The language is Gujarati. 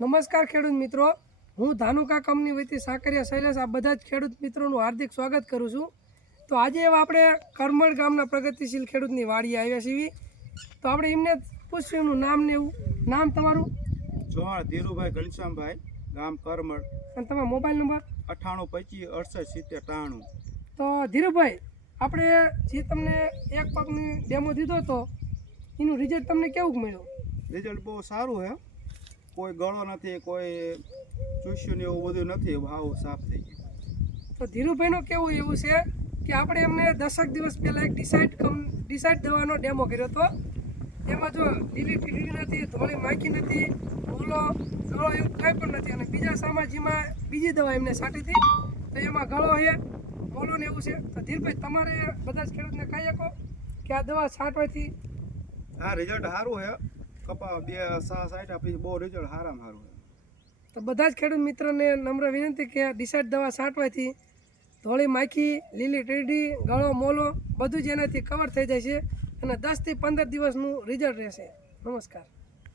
નમસ્કાર ખેડૂત મિત્રો. હું ધાનુકા કંપની વતી સાકરિયા શૈલેષ આ બધા જ ખેડૂત મિત્રોનું હાર્દિક સ્વાગત કરું છું. તો આજે આપણે કરમળ ગામના પ્રગતિશીલ ખેડૂતની વાડી આવ્યા છીએ. તો આપણે એમને પૂછ્યું એમનું નામ ને એવું. નામ તમારું? ચૌહાણ ધીરુભાઈ ઘનશ્યામભાઈ ગામ કરમળ. અને તમારો મોબાઈલ નંબર? અઠ્ઠાણું પચીસ અડસઠ સિત્તેર ત્રાણું. તો ધીરુભાઈ આપણે જે તમને એક પગની ડેમો દીધો હતો એનું રિઝલ્ટ તમને કેવું મળ્યું? રિઝલ્ટ બહુ સારું છે કોઈ ગળો નથી કોઈ ચૂસ્યું ને એવું બધું નથી ભાવ સાફ થઈ ગયો. તો ધીરુભાઈનું કેવું એવું છે કે આપણે એમને દસક દિવસ પહેલાં એક ડિસાઇડ કમ ડિસાઇડ દવાનો ડેમો કર્યો હતો. એમાં જો લીલી ફીલી નથી ધોળી માખી નથી ભૂલો ગળો એવું કંઈ પણ નથી. અને બીજા સામાજીમાં બીજી દવા એમને છાંટી હતી તો એમાં ગળો છે ગોલો ને એવું છે. તો ધીરભાઈ તમારે બધા જ ખેડૂતને કહી શકો કે આ દવા છાંટવાથી? હા રિઝલ્ટ સારું છે. કપા, બે સા સાઠ આપી બહુ રિઝલ્ટ સારામાં સારું તો બધા જ ખેડૂત મિત્રોને નમ્ર વિનંતી કે ડિસાઇડ દવા છાંટવાથી ધોળી માખી, લીલી ટીડી ગળો મોલો બધું જ એનાથી કવર થઈ જાય છે અને દસથી પંદર દિવસનું રિઝલ્ટ રહેશે. નમસ્કાર.